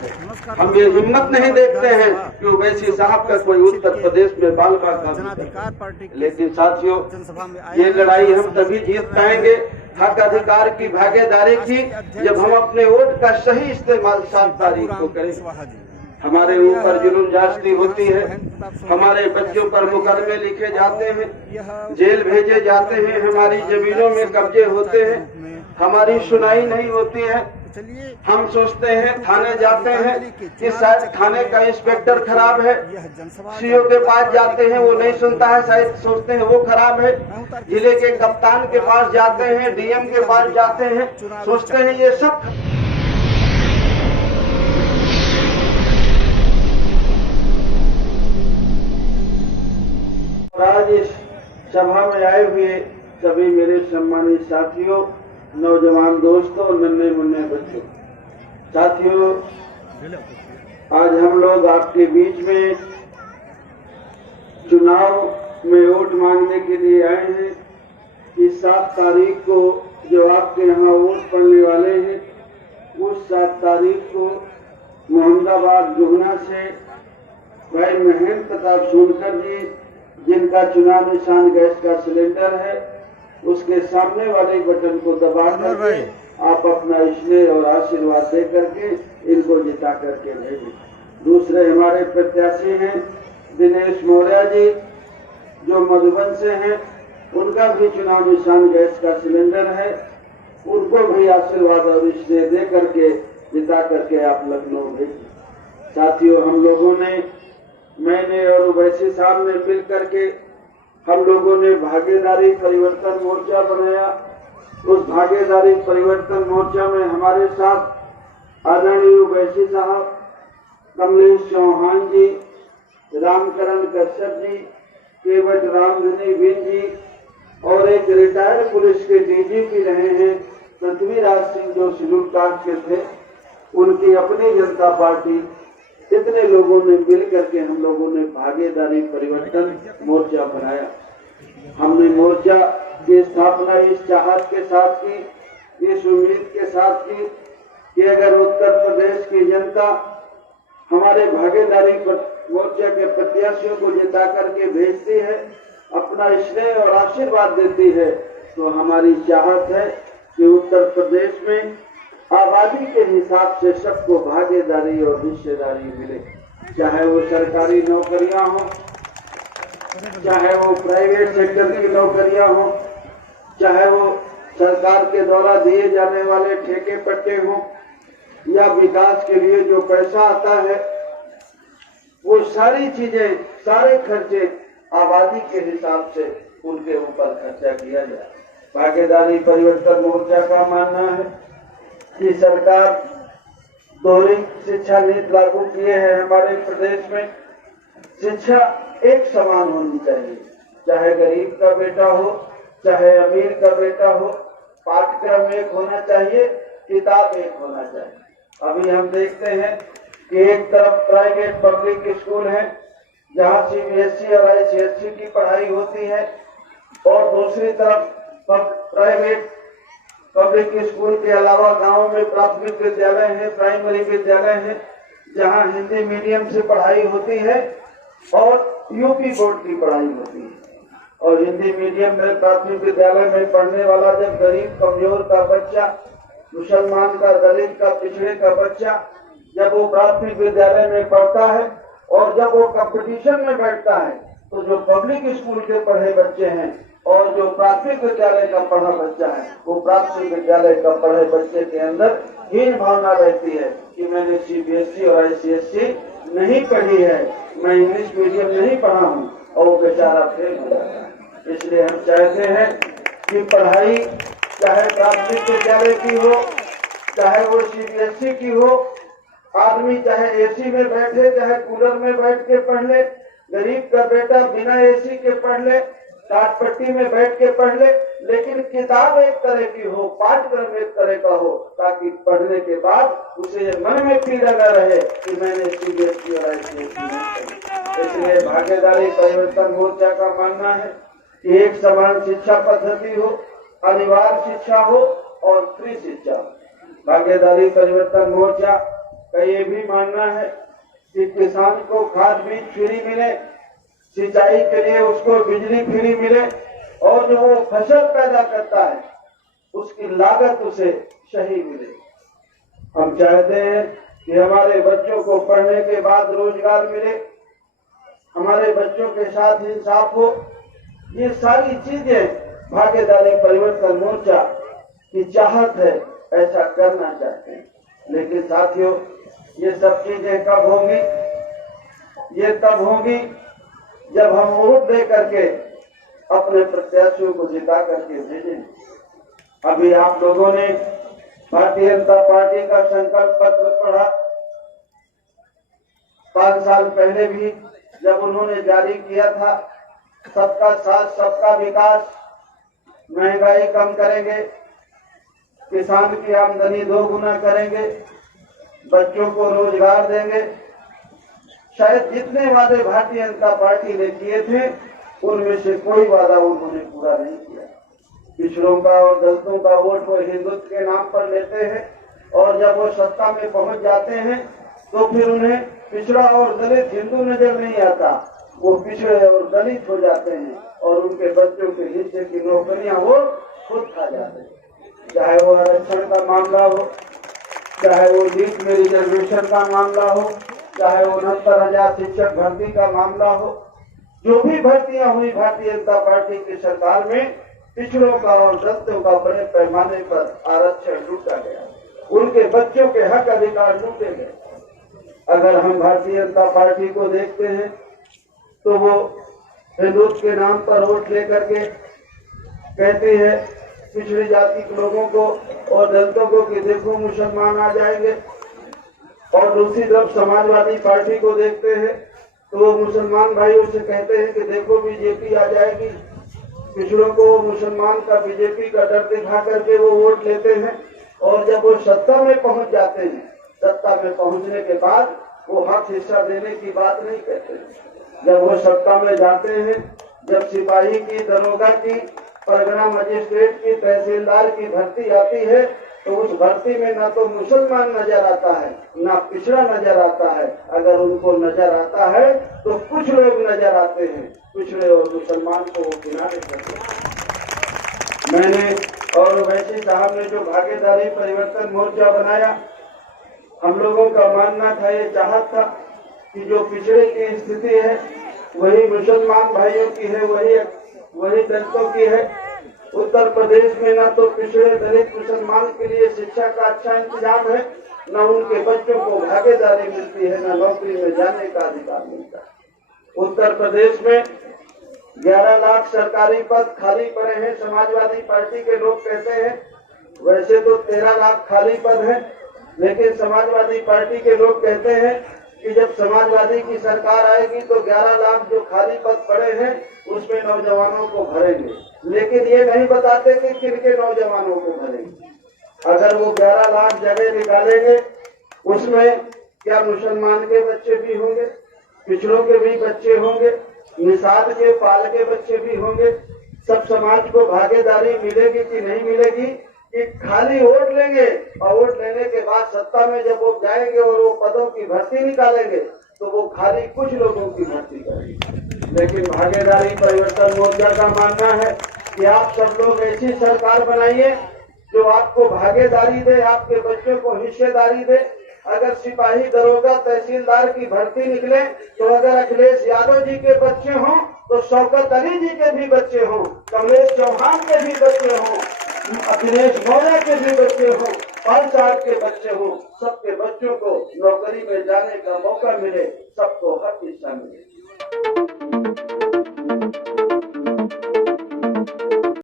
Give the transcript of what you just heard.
है। हम ये हिम्मत नहीं देखते हैं कि ओवैसी साहब का कोई उत्तर प्रदेश में बाल बाल का, लेकिन साथियों ये लड़ाई हम तभी जीत पाएंगे हक अधिकार की भागीदारी की जब हम अपने वोट का सही इस्तेमाल 7 तारीख को करें। हमारे ऊपर जुल्म ज्यादती होती है, हमारे बच्चों पर मुकदमे लिखे जाते हैं, जेल भेजे जाते हैं, हमारी जमीनों में कब्जे होते हैं, हमारी सुनाई नहीं होती है। हम सोचते हैं थाने जाते हैं कि शायद थाने का इंस्पेक्टर खराब है, सीओ के पास जाते हैं वो नहीं सुनता है, शायद सोचते हैं वो खराब है, जिले के कप्तान के पास जाते हैं, डीएम के पास जाते हैं, सोचते हैं ये सब। आज इस सभा में आए हुए सभी मेरे सम्मानित साथियों, नौजवान दोस्तों, नन्हे मुन्ने बच्चों, साथियों, आज हम लोग आपके बीच में चुनाव में वोट मांगने के लिए आए हैं। इस 7 तारीख को जो आपके यहाँ वोट पड़ने वाले हैं, उस 7 तारीख को मोहम्मदाबाद जुहना से भाई महेंद्र प्रताप सोनकर जी, जिनका चुनाव निशान गैस का सिलेंडर है, उसके सामने वाले बटन को दबा करके आप अपना स्नेह और आशीर्वाद दे करके इनको जिता करके भेजें। दूसरे हमारे प्रत्याशी हैं दिनेश मौर्य जी, जो मधुबन से हैं, उनका भी चुनाव निशान गैस का सिलेंडर है, उनको भी आशीर्वाद और स्नेह दे करके जिता करके आप लखनऊ भेजें। साथियों, हम लोगों ने, मैंने और ओवैसी साहब ने मिल करके हम लोगों ने भागीदारी परिवर्तन मोर्चा बनाया। उस भागीदारी परिवर्तन मोर्चा में हमारे साथ आदरणीय ओवैसी साहब, कमलेश चौहान जी, रामकरण कश्यप जी, केवट रामधनी बिन जी और एक रिटायर्ड पुलिस के डीजीपी रहे हैं पृथ्वीराज सिंह, जो शेड्यूल कास्ट के थे, उनकी अपनी जनता पार्टी, इतने लोगों ने मिल करके हम लोगों ने भागीदारी परिवर्तन मोर्चा बनाया। हमने मोर्चा की स्थापना इस चाहत के साथ की, इस उम्मीद के साथ की कि अगर उत्तर प्रदेश की जनता हमारे भागीदारी मोर्चा के प्रत्याशियों को जिता करके भेजती है, अपना स्नेह और आशीर्वाद देती है, तो हमारी चाहत है कि उत्तर प्रदेश में आबादी के हिसाब से सबको भागीदारी और हिस्सेदारी मिले, चाहे वो सरकारी नौकरियां हो, चाहे वो प्राइवेट सेक्टर की नौकरियां हो, चाहे वो सरकार के द्वारा दिए जाने वाले ठेके पट्टे हो, या विकास के लिए जो पैसा आता है, वो सारी चीजें, सारे खर्चे आबादी के हिसाब से उनके ऊपर खर्चा किया जाए। भागीदारी परिवर्तन मोर्चा का मानना है कि सरकार दोहरी शिक्षा नीति लागू किए हैं हमारे प्रदेश में। शिक्षा एक समान होनी चाहिए, चाहे गरीब का बेटा हो, चाहे अमीर का बेटा हो, पाठ्यक्रम एक होना चाहिए, किताब एक होना चाहिए। अभी हम देखते हैं कि एक तरफ प्राइवेट पब्लिक स्कूल है जहां सीबीएसई और आईसीएसई की पढ़ाई होती है, और दूसरी तरफ प्राइवेट पब्लिक स्कूल के अलावा गांव में प्राथमिक विद्यालय है, प्राइमरी विद्यालय है, जहां हिंदी मीडियम से पढ़ाई होती है और यूपी बोर्ड की पढ़ाई होती है। और हिंदी मीडियम में प्राथमिक विद्यालय में पढ़ने वाला जब गरीब कमजोर का बच्चा, मुसलमान का, दलित का, पिछड़े का बच्चा जब वो प्राथमिक विद्यालय में पढ़ता है और जब वो कंपटीशन में बैठता है, तो जो पब्लिक स्कूल के पढ़े बच्चे हैं और जो प्राथमिक विद्यालय का पढ़ा बच्चा है, वो प्राथमिक विद्यालय का पढ़े बच्चे के अंदर हीन भावना रहती है कि मैंने सीबीएसई और आईसीएसई नहीं पढ़ी है, मैं इंग्लिश मीडियम नहीं पढ़ा हूँ, और वो बेचारा फेल हो जाता है। इसलिए हम चाहते हैं कि पढ़ाई चाहे प्राथमिक विद्यालय की हो, चाहे वो सीबीएसई की हो, आदमी चाहे एसी में बैठे, चाहे कूलर में बैठ के पढ़ ले, गरीब का बेटा बिना एसी के पढ़ ले, टाट पट्टी में बैठ के पढ़ ले, लेकिन किताब एक तरह की हो, पाठ्यक्रम एक तरह का हो, ताकि पढ़ने के बाद उसे मन में पीड़ा न रहे कि मैंने सीबीएसई और आईसीएसई नहीं पढ़ी। इसलिए भागीदारी परिवर्तन मोर्चा का मानना है कि एक समान शिक्षा पद्धति हो, अनिवार्य शिक्षा हो और फ्री शिक्षा। भागीदारी परिवर्तन मोर्चा का ये भी मानना है कि किसान को खाद बीज फ्री मिले, सिंचाई के लिए उसको बिजली फ्री मिले और जो वो फसल पैदा करता है उसकी लागत उसे सही मिले। हम चाहते हैं कि हमारे बच्चों को पढ़ने के बाद रोजगार मिले, हमारे बच्चों के साथ इंसाफ हो। ये सारी चीजें भागीदारी परिवर्तन मोर्चा की चाहत है, ऐसा करना चाहते हैं। लेकिन साथियों, ये सब चीजें कब होंगी? ये तब होंगी जब हम वोट दे करके अपने प्रत्याशियों को जिता करके भेजें। अभी आप लोगों ने भारतीय जनता पार्टी का संकल्प पत्र पढ़ा। 5 साल पहले भी जब उन्होंने जारी किया था, सबका साथ सबका विकास, महंगाई कम करेंगे, किसान की आमदनी 2 गुना करेंगे, बच्चों को रोजगार देंगे। शायद जितने वादे भारतीय जनता पार्टी ने किए थे उनमें से कोई वादा उन्होंने पूरा नहीं किया। पिछड़ों का और दलितों का वोट वो हिंदुत्व के नाम पर लेते हैं और जब वो सत्ता में पहुंच जाते हैं तो फिर उन्हें पिछड़ा और दलित हिंदू नजर नहीं आता, वो पिछड़े और दलित हो जाते हैं और उनके बच्चों के हिस्से की नौकरियां वो खुद खा जाते हैं। चाहे वो आरक्षण का मामला हो, चाहे वो नीट में रिजर्वेशन का मामला हो, चाहे वो 69,000 शिक्षक भर्ती का मामला हो, जो भी भर्तियां हुई भारतीय जनता पार्टी की सरकार में पिछड़ों का और दलितों का बड़े पैमाने पर आरक्षण लूटा गया, उनके बच्चों के हक अधिकार लूटे गए। अगर हम भारतीय जनता पार्टी को देखते हैं तो वो हिंदुत्व के नाम पर वोट लेकर के कहती है पिछड़ी जाति के लोगों को और दलितों को कि देखो मुसलमान आ जाएंगे, और दूसरी तरफ समाजवादी पार्टी को देखते हैं तो वो मुसलमान भाइयों से कहते हैं कि देखो बीजेपी आ जाएगी। पिछड़ों को मुसलमान का बीजेपी का डर दिखा करके वो वोट लेते हैं और जब वो सत्ता में पहुंच जाते हैं, सत्ता में पहुंचने के बाद वो हक हिस्सा देने की बात नहीं कहते। जब वो सत्ता में जाते हैं, जब सिपाही की, दरोगा की, परगना मजिस्ट्रेट की, तहसीलदार की भर्ती आती है तो उस भर्ती में ना तो मुसलमान नजर आता है ना पिछड़ा नजर आता है। अगर उनको नजर आता है तो कुछ लोग नजर आते हैं, पिछड़े और मुसलमान को वो किनारे करते हैं। मैंने और वैसे साहब ने जो भागीदारी परिवर्तन मोर्चा बनाया, हम लोगों का मानना था, ये चाहत था कि जो पिछड़े की स्थिति है वही मुसलमान भाइयों की है, वही दलितों की है। उत्तर प्रदेश में न तो पिछड़े दलित मुसलमान के लिए शिक्षा का अच्छा इंतजाम है, न उनके बच्चों को भागीदारी मिलती है, न नौकरी में जाने का अधिकार मिलता है। उत्तर प्रदेश में 11 लाख सरकारी पद खाली पड़े हैं। समाजवादी पार्टी के लोग कहते हैं वैसे तो 13 लाख खाली पद है, लेकिन समाजवादी पार्टी के लोग कहते हैं कि जब समाजवादी की सरकार आएगी तो 11 लाख जो खाली पद पड़े हैं उसमें नौजवानों को भरेंगे, लेकिन ये नहीं बताते कि किनके नौजवानों को भरेंगे। अगर वो 11 लाख जगह निकालेंगे उसमें क्या मुसलमान के बच्चे भी होंगे, पिछड़ों के भी बच्चे होंगे, निषाद के, पाल के बच्चे भी होंगे। सब समाज को भागीदारी मिलेगी कि नहीं मिलेगी कि खाली वोट लेंगे और वोट लेने के बाद सत्ता में जब वो जाएंगे और वो पदों की भर्ती निकालेंगे तो वो खाली कुछ लोगों की भर्ती करेंगे। लेकिन भागीदारी परिवर्तन मोर्चा का मानना है कि आप सब लोग ऐसी सरकार बनाइए जो आपको भागीदारी दे, आपके बच्चों को हिस्सेदारी दे। अगर सिपाही, दरोगा, तहसीलदार की भर्ती निकले तो अगर अखिलेश यादव जी के बच्चे हों तो शौकत अली जी के भी बच्चे हों, कमलेश चौहान के भी बच्चे हों, अखिलेश मौर्य के भी बच्चे हों, पाल साहब के बच्चे हों, सबके बच्चों को नौकरी में जाने का मौका मिले, सबको हक हिस्सा मिले।